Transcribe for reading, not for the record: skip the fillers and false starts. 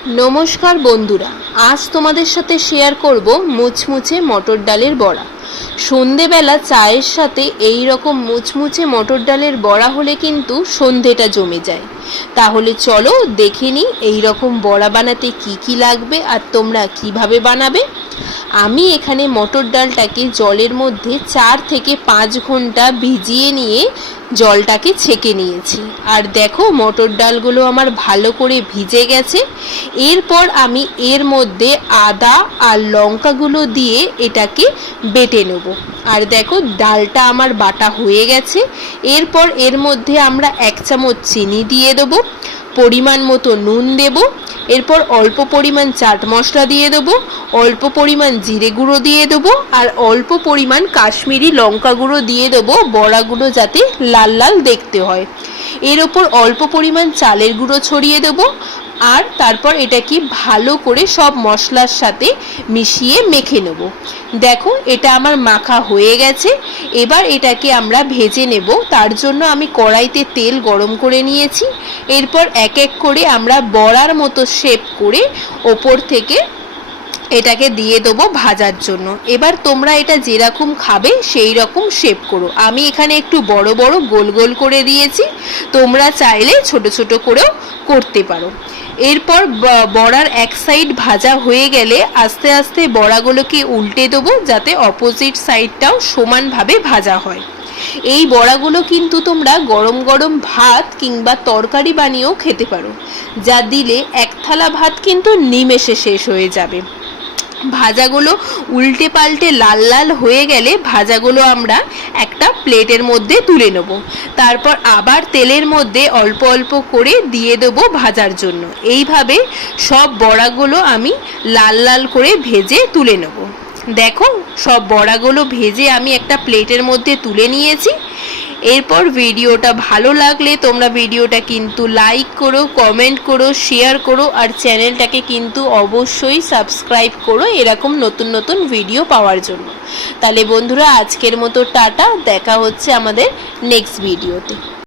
নমস্কার বন্ধুরা, আজ তোমাদের সাথে শেয়ার করব মুচমুচে মটর ডালের বড়া। সন্ধেবেলা চায়ের সাথে এই রকম মুচমুচে মটর ডালের বড়া হলে কিন্তু সন্ধেটা জমে যায়। তাহলে চলো দেখে নিই এই রকম বড়া বানাতে কি কি লাগবে আর তোমরা কিভাবে বানাবে। আমি এখানে মটর ডালটাকে জলের মধ্যে 4 থেকে 5 ঘন্টা ভিজিয়ে নিয়ে জলটাকে ছেঁকে নিয়েছি। আর দেখো মটর ডালগুলো আমার ভালো করে ভিজে গেছে। এরপর আমি এর মধ্যে আদা আর লঙ্কাগুলো দিয়ে এটাকে বেটে নেব। আর দেখো ডালটা আমার বাটা হয়ে গেছে। এরপর এর মধ্যে আমরা 1 চামচ চিনি দিয়ে দেবো, পরিমাণ মতো নুন দেব, এরপর অল্প পরিমাণ চাট মশলা দিয়ে দেবো, অল্প পরিমাণ জিরে গুঁড়ো দিয়ে দেবো আর অল্প পরিমাণ কাশ্মীরি লঙ্কা গুঁড়ো দিয়ে দেবো, বড়াগুলো যাতে লাল লাল দেখতে হয়। এর ওপর অল্প পরিমাণ চালের গুঁড়ো ছড়িয়ে দেবো আর তারপর এটাকে ভালো করে সব মশলার সাথে মিশিয়ে মেখে নেব। দেখো এটা আমার মাখা হয়ে গেছে। এবার এটাকে আমরা ভেজে নেব। তার জন্য আমি কড়াইতে তেল গরম করে নিয়েছি। এরপর এক এক করে আমরা বড়ার মতো শেপ করে ওপর থেকে এটাকে দিয়ে দেবো ভাজার জন্য। এবার তোমরা এটা যেরকম খাবে সেই রকম শেপ করো। আমি এখানে একটু বড় বড় গোল গোল করে দিয়েছি, তোমরা চাইলে ছোট ছোট করেও করতে পারো। এরপর বড়ার এক সাইড ভাজা হয়ে গেলে আস্তে আস্তে বড়াগুলোকে উল্টে দেবো যাতে অপোজিট সাইডটাও সমানভাবে ভাজা হয়। এই বড়াগুলো কিন্তু তোমরা গরম গরম ভাত কিংবা তরকারি বানিয়েও খেতে পারো, যা দিলে 1 থালা ভাত কিন্তু নিমেষে শেষ হয়ে যাবে। ভাজাগুলো উল্টে পাল্টে লাল লাল হয়ে গেলে ভাজাগুলো আমরা একটা প্লেটের মধ্যে তুলে নেব। তারপর আবার তেলের মধ্যে অল্প অল্প করে দিয়ে দেবো ভাজার জন্য। এইভাবে সব বড়াগুলো আমি লাল লাল করে ভেজে তুলে নেব। দেখো সব বড়াগুলো ভেজে আমি একটা প্লেটের মধ্যে তুলে নিয়েছি। এরপর ভিডিওটা ভালো লাগলে তোমরা ভিডিওটা কিন্তু লাইক করো, কমেন্ট করো, শেয়ার করো আর চ্যানেলটাকে কিন্তু অবশ্যই সাবস্ক্রাইব করো এরকম নতুন নতুন ভিডিও পাওয়ার জন্য। তাহলে বন্ধুরা আজকের মতো টাটা, দেখা হচ্ছে আমাদের নেক্সট ভিডিওতে।